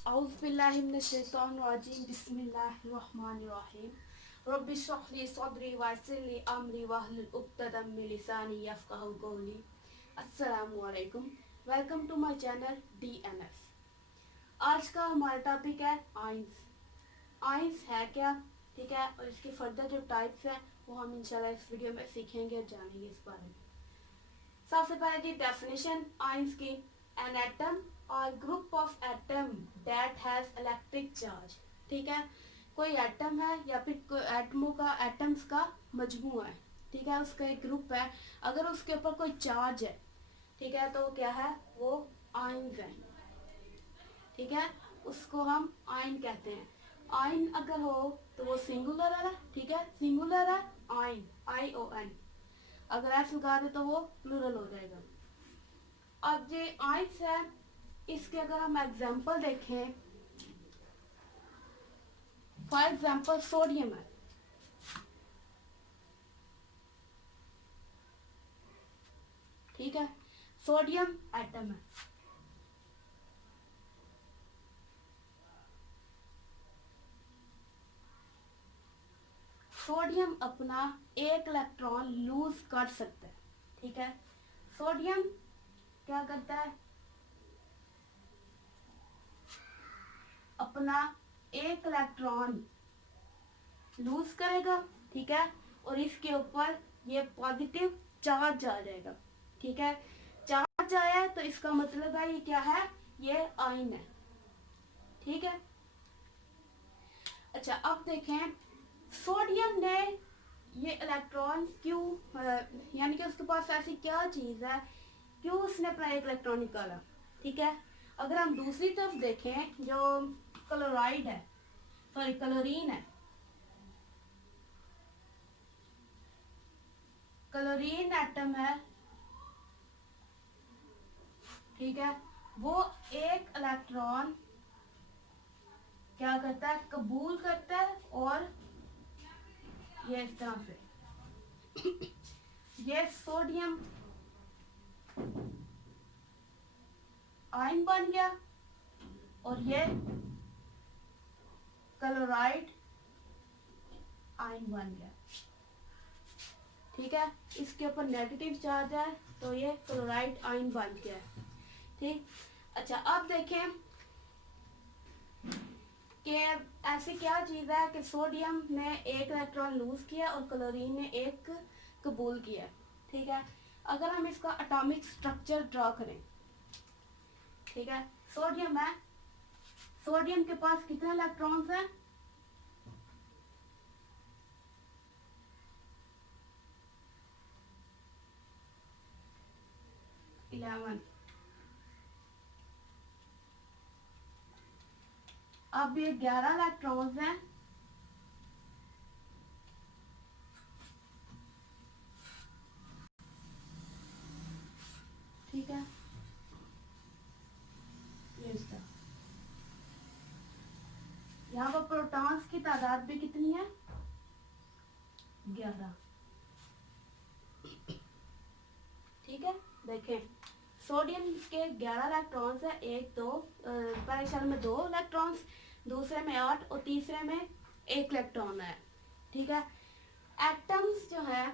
औज़ुबिल्लाहिमिनश्शैतानिर्रजीम बिस्मिल्लाहिर्रहमानिर्रहीम रब्बि इश्रह ली सदरी वयस्सिर ली अमरी वहलुल उक़्दतम मिन लिसानी यफ़क़हू क़ौली। अस्सलामु अलैकुम, welcome to my channel DNS। आज का हमारा टॉपिक है आइंस। आइंस है क्या, ठीक है, और इसके फर्दर जो टाइप्स हैं वो हम इंशाल्लाह इस वीडियो में सीखेंगे और जानेंगे इस बारे में। सबसे पहले जी डेफिनेशन आइंस की, एन एटम और group of atom that has electric charge. ठीक है, कोई एटम है या फिर एटमों का एटम्स का मजमू है, ठीक है, उसका एक ग्रुप है, अगर उसके ऊपर कोई चार्ज है, ठीक है, तो क्या है, वो आइंस है। ठीक है, उसको हम आइन कहते हैं। आइन अगर हो तो वो सिंगुलर है, ठीक है, सिंगुलर है आइन, ION। अगर एस लगा दे तो वो प्लूरल हो जाएगा। अब ये आइंस है, इसके अगर हम एग्जांपल देखें, फॉर एग्जांपल सोडियम है, ठीक है, सोडियम एटम है। सोडियम अपना एक इलेक्ट्रॉन लूज कर सकता है, ठीक है, सोडियम क्या करता है, अपना एक इलेक्ट्रॉन लूज करेगा, ठीक है, और इसके ऊपर ये पॉजिटिव चार्ज आ जाएगा, ठीक है, चार्ज आया तो इसका मतलब है ये क्या है, ये आयन है। ठीक है, अच्छा अब देखें सोडियम ने ये इलेक्ट्रॉन क्यों, यानी कि उसके पास ऐसी क्या चीज है, क्यों उसने अपना एक इलेक्ट्रॉन निकाला। ठीक है, अगर हम दूसरी तरफ देखें जो क्लोराइड है, सॉरी क्लोरीन है, क्लोरीन एटम है, ठीक है, वो एक इलेक्ट्रॉन क्या करता है, कबूल करता है, और ये इस तरह से ये सोडियम आयन बन गया और ये क्लोराइड आयन बन गया। ठीक है, इसके ऊपर नेगेटिव चार्ज है तो ये क्लोराइड आयन बन गया। ठीक, अच्छा अब देखें कि ऐसी क्या चीज है कि सोडियम ने एक इलेक्ट्रॉन लूज किया और क्लोरीन ने एक कबूल किया। ठीक है, अगर हम इसका एटॉमिक स्ट्रक्चर ड्रॉ करें, ठीक है, सोडियम है, सोडियम के पास कितने इलेक्ट्रॉन्स हैं, 11। अब ये 11 इलेक्ट्रॉन्स हैं, ठीक है, ये इसका यहाँ पर प्रोटॉन्स की तादाद भी कितनी है, 11। ठीक है, देखें सोडियम के 11 इलेक्ट्रॉन्स है, एक दो पहले शेल में 2 इलेक्ट्रॉन्स, दूसरे में 8 और तीसरे में 1 इलेक्ट्रॉन है। ठीक है, एटम्स जो है,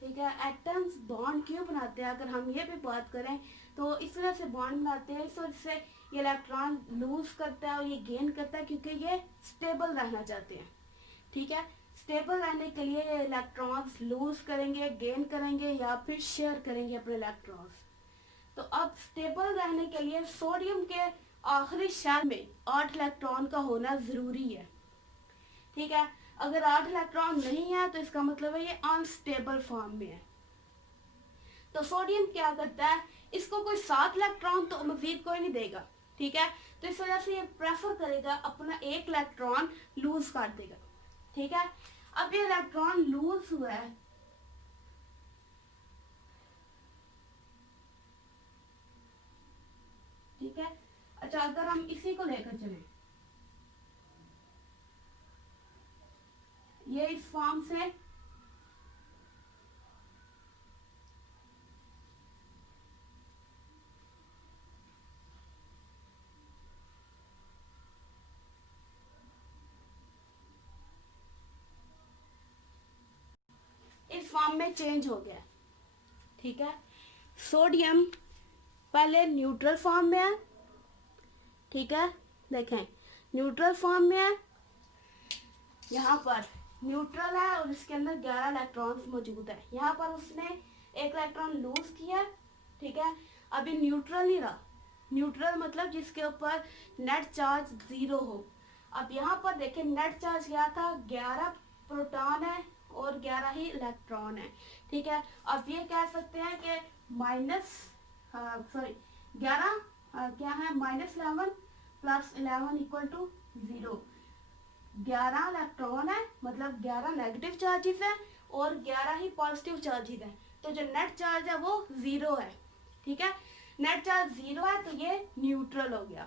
ठीक है, एटम्स बॉन्ड क्यों बनाते हैं, अगर हम ये भी बात करें तो इस वजह से बॉन्ड बनाते हैं, इस वजह से ये इलेक्ट्रॉन लूज करता है और ये गेन करता है क्योंकि ये स्टेबल रहना चाहते हैं। ठीक है, स्टेबल रहने के लिए ये इलेक्ट्रॉन्स लूज करेंगे, गेन करेंगे या फिर शेयर करेंगे अपने इलेक्ट्रॉन्स। तो अब स्टेबल रहने के लिए सोडियम के आखिरी शेल में 8 इलेक्ट्रॉन का होना जरूरी है। ठीक है, अगर 8 इलेक्ट्रॉन नहीं है तो इसका मतलब है ये अनस्टेबल फॉर्म में है। तो सोडियम क्या करता है, इसको कोई 7 इलेक्ट्रॉन तो मजीद कोई नहीं देगा। ठीक है, तो इस वजह से ये प्रेफर करेगा अपना एक इलेक्ट्रॉन लूज कर देगा। ठीक है, अब ये इलेक्ट्रॉन लूज हुआ है, ठीक है, अच्छा अगर हम इसी को लेकर चले, ये इस फॉर्म से फॉर्म में चेंज हो गया, ठीक है। सोडियम पहले न्यूट्रल फॉर्म में है, ठीक है, देखें न्यूट्रल फॉर्म में है, यहाँ पर न्यूट्रल है और इसके अंदर 11 इलेक्ट्रॉन्स मौजूद है। यहाँ पर उसने एक इलेक्ट्रॉन लूज किया, ठीक है। अभी न्यूट्रल नहीं रहा, न्यूट्रल मतलब जिसके ऊपर नेट चार्ज 0 हो। अब यहाँ पर देखें नेट चार्ज क्या था, 11 प्रोटॉन है और 11 ही इलेक्ट्रॉन है, ठीक है। अब ये कह सकते हैं कि माइनस 11 क्या है, -11 + 11 = 0। 11 इलेक्ट्रॉन है मतलब 11 नेगेटिव चार्जेस है और 11 ही पॉजिटिव चार्जेस है, तो जो नेट चार्ज है वो 0 है, ठीक है। नेट चार्ज 0 है तो ये न्यूट्रल हो गया,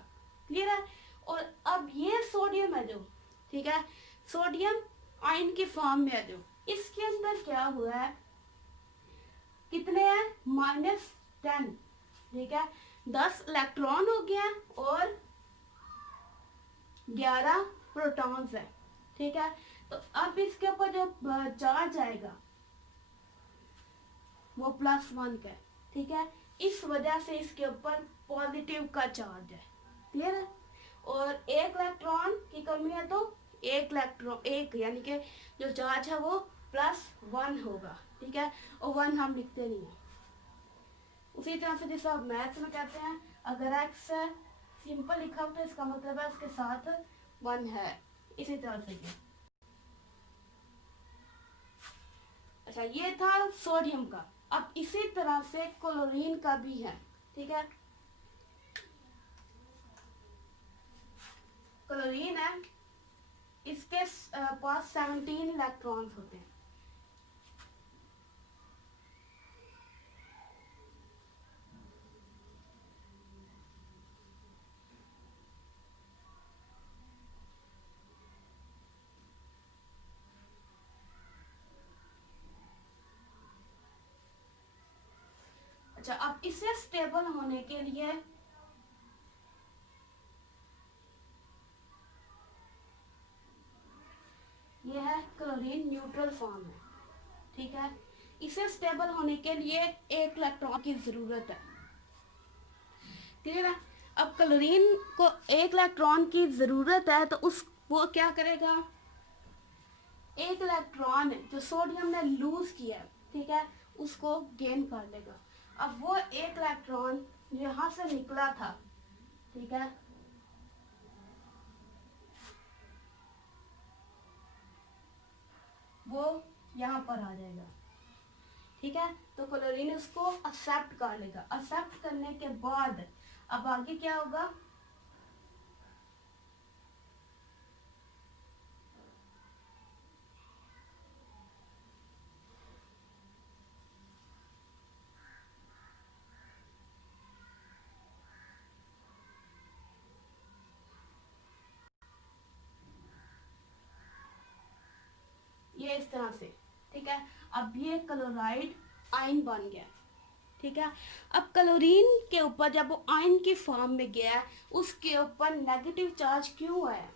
क्लियर है। और अब ये सोडियम है जो, ठीक है, सोडियम आयन की फॉर्म में है जो, इसके अंदर क्या हुआ है, कितने हैं, -10, ठीक है। 10 इलेक्ट्रॉन हो गया और 11 प्रोटॉन्स है, ठीक है। तो अब इसके ऊपर जो चार्ज आएगा वो +1 का है, ठीक है। इस वजह से इसके ऊपर पॉजिटिव का चार्ज है, क्लियर है। और एक इलेक्ट्रॉन की कमी है तो एक यानी कि जो चार्ज है वो +1 होगा, ठीक है। और 1 हम लिखते नहीं है। उसी तरह से जैसे आप मैथ में कहते हैं अगर x है सिंपल लिखा हो तो इसका मतलब है उसके साथ 1 है, इसी तरह से ये। अच्छा ये था सोडियम का। अब इसी तरह से क्लोरीन का भी है, ठीक है। क्लोरीन है, इसके पास 17 इलेक्ट्रॉन्स होते हैं, अच्छा। अब इसे स्टेबल होने के लिए ये है क्लोरीन न्यूट्रल फॉर्म है, ठीक है। इसे स्टेबल होने के लिए एक इलेक्ट्रॉन की जरूरत है, क्लियर है। अब क्लोरीन को एक इलेक्ट्रॉन की जरूरत है तो उस वो क्या करेगा, एक इलेक्ट्रॉन जो सोडियम ने लूज किया है, ठीक है, उसको गेन कर लेगा। अब वो एक इलेक्ट्रॉन यहाँ से निकला था, ठीक है, वो यहाँ पर आ जाएगा, ठीक है। तो क्लोरीन उसको एक्सेप्ट कर लेगा। एक्सेप्ट करने के बाद अब आगे क्या होगा, ये इस तरह से, ठीक है। अब ये क्लोराइड आयन बन गया, ठीक है। अब क्लोरीन के ऊपर जब वो आयन की फॉर्म में गया उसके ऊपर नेगेटिव चार्ज क्यों आया,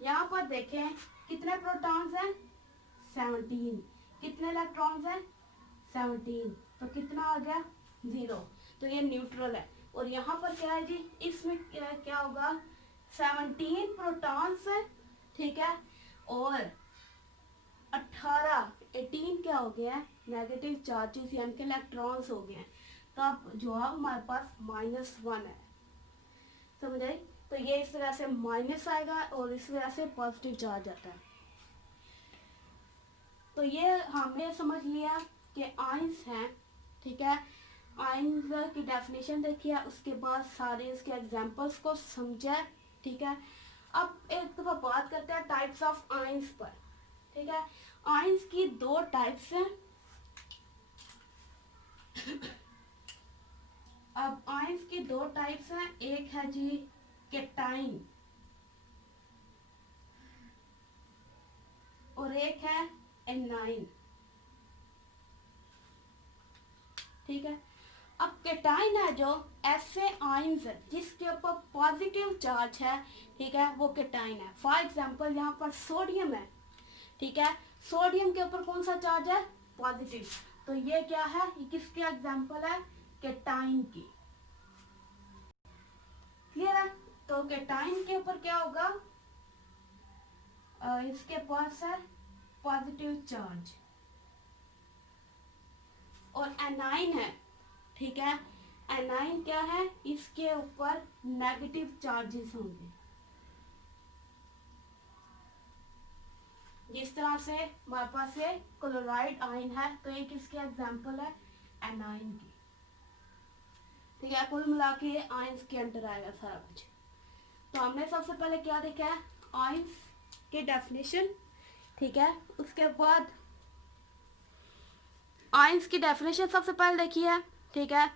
यहाँ पर देखें कितने प्रोटॉन्स हैं, 17, कितने इलेक्ट्रॉन्स हैं, 17, तो कितना आ गया, 0, तो ये न्यूट्रल है। और यहाँ पर क्या है जी, इसमें क्या होगा, 17 प्रोटॉन्स है, ठीक है, और 18 क्या हो गया, नेगेटिव चार्जेस यानी कि इलेक्ट्रॉन्स हो गए। तो अब जवाब हमारे पास -1 है, समझ आई। तो ये इस तरह से माइनस आएगा और इस वजह से पॉजिटिव चार्ज आता है। तो ये हमने समझ लिया कि आयंस हैं, ठीक है। आयंस की डेफिनेशन देखिए, उसके बाद सारे इसके एग्जांपल्स को समझा, ठीक है। अब एक दफा बात करते हैं टाइप्स ऑफ आयंस पर, ठीक है। आयंस की 2 टाइप्स हैं। अब आयंस की 2 टाइप्स हैं, एक है जी कैटाइन और एक है एनाइन, ठीक है। अब कैटाइन है जो ऐसे आयंस है जिसके ऊपर पॉजिटिव चार्ज है, ठीक है, वो कैटाइन है। फॉर एग्जांपल यहाँ पर सोडियम है, ठीक है। सोडियम के ऊपर कौन सा चार्ज है? पॉजिटिव। तो ये क्या है? ये किसके एग्जाम्पल है? केटाइन की। क्लियर है? तो केटाइन के ऊपर क्या होगा? इसके पास है पॉजिटिव चार्ज। और एनाइन है, ठीक है, एनाइन क्या है? इसके ऊपर नेगेटिव चार्जेस होंगे। जिस तरह से हमारे पास ये क्लोराइड आयन है, तो ये किसके एग्जाम्पल है? एनाइन की। ठीक है, कुल मिला के ये आयंस के अंदर आएगा सारा कुछ। तो हमने सबसे पहले क्या देखा है? आयंस की डेफिनेशन। ठीक है, उसके बाद आयंस की डेफिनेशन सबसे पहले देखी है। ठीक है,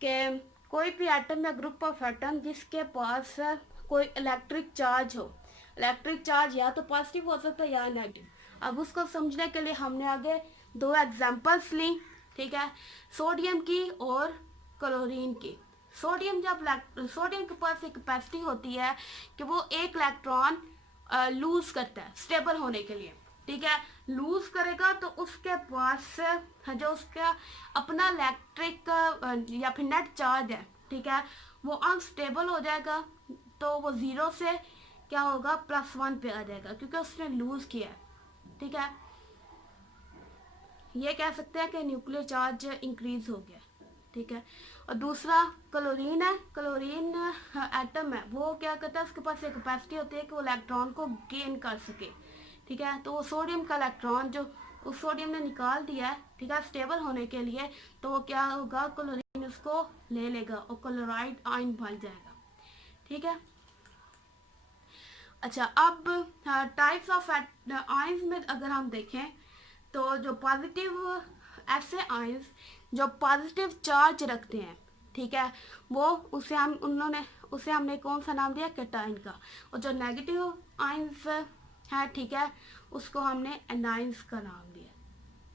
कि कोई भी एटम या ग्रुप ऑफ एटम जिसके पास कोई इलेक्ट्रिक चार्ज हो, इलेक्ट्रिक चार्ज या तो पॉजिटिव हो सकता है या नेगेटिव। अब उसको समझने के लिए हमने आगे दो एग्जांपल्स ली। ठीक है, सोडियम की और क्लोरीन की। सोडियम सोडियम के पास एक कैपेसिटी होती है कि वो एक इलेक्ट्रॉन लूज करता है स्टेबल होने के लिए। ठीक है, लूज करेगा तो उसके पास जो उसका अपना इलेक्ट्रिक या फिर नेट चार्ज है, ठीक है, वो अनस्टेबल हो जाएगा। तो वो 0 से क्या होगा? +1 पे आ जाएगा, क्योंकि उसने लूज किया है। ठीक है, ये कह सकते हैं कि न्यूक्लियर चार्ज इंक्रीज हो गया। ठीक है, और दूसरा क्लोरीन है। क्लोरीन एटम है, वो क्या करता है? उसके पास एक कैपेसिटी होती है कि वो इलेक्ट्रॉन को गेन कर सके। ठीक है, तो वो सोडियम का इलेक्ट्रॉन जो उस सोडियम ने निकाल दिया है, ठीक है, स्टेबल होने के लिए, तो वो क्या होगा? क्लोरीन उसको ले लेगा और क्लोराइड आयन बन जाएगा। ठीक है, अच्छा, अब टाइप्स ऑफ आयंस में अगर हम देखें तो जो पॉजिटिव ऐसे आयंस जो पॉजिटिव चार्ज रखते हैं, ठीक है, वो उसे हमने कौन सा नाम दिया? केटाइन का। और जो नेगेटिव आयंस है, ठीक है, उसको हमने एनाइंस का नाम दिया।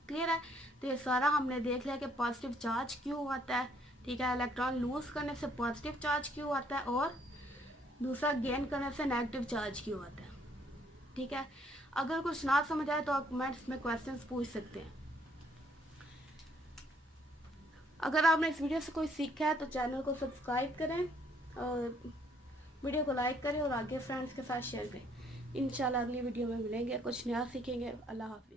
क्लियर है? तो ये सारा हमने देख लिया कि पॉजिटिव चार्ज क्यों आता है। ठीक है, इलेक्ट्रॉन लूज करने से पॉजिटिव चार्ज क्यों आता है, और दूसरा गेन करने से नेगेटिव चार्ज क्यों आता है। ठीक है, अगर कुछ ना समझ आए तो आप कमेंट्स में क्वेश्चंस पूछ सकते हैं। अगर आपने इस वीडियो से कोई सीखा है तो चैनल को सब्सक्राइब करें और वीडियो को लाइक करें और आगे फ्रेंड्स के साथ शेयर करें। इंशाल्लाह अगली वीडियो में मिलेंगे, कुछ नया सीखेंगे। अल्लाह हाफ़िज़।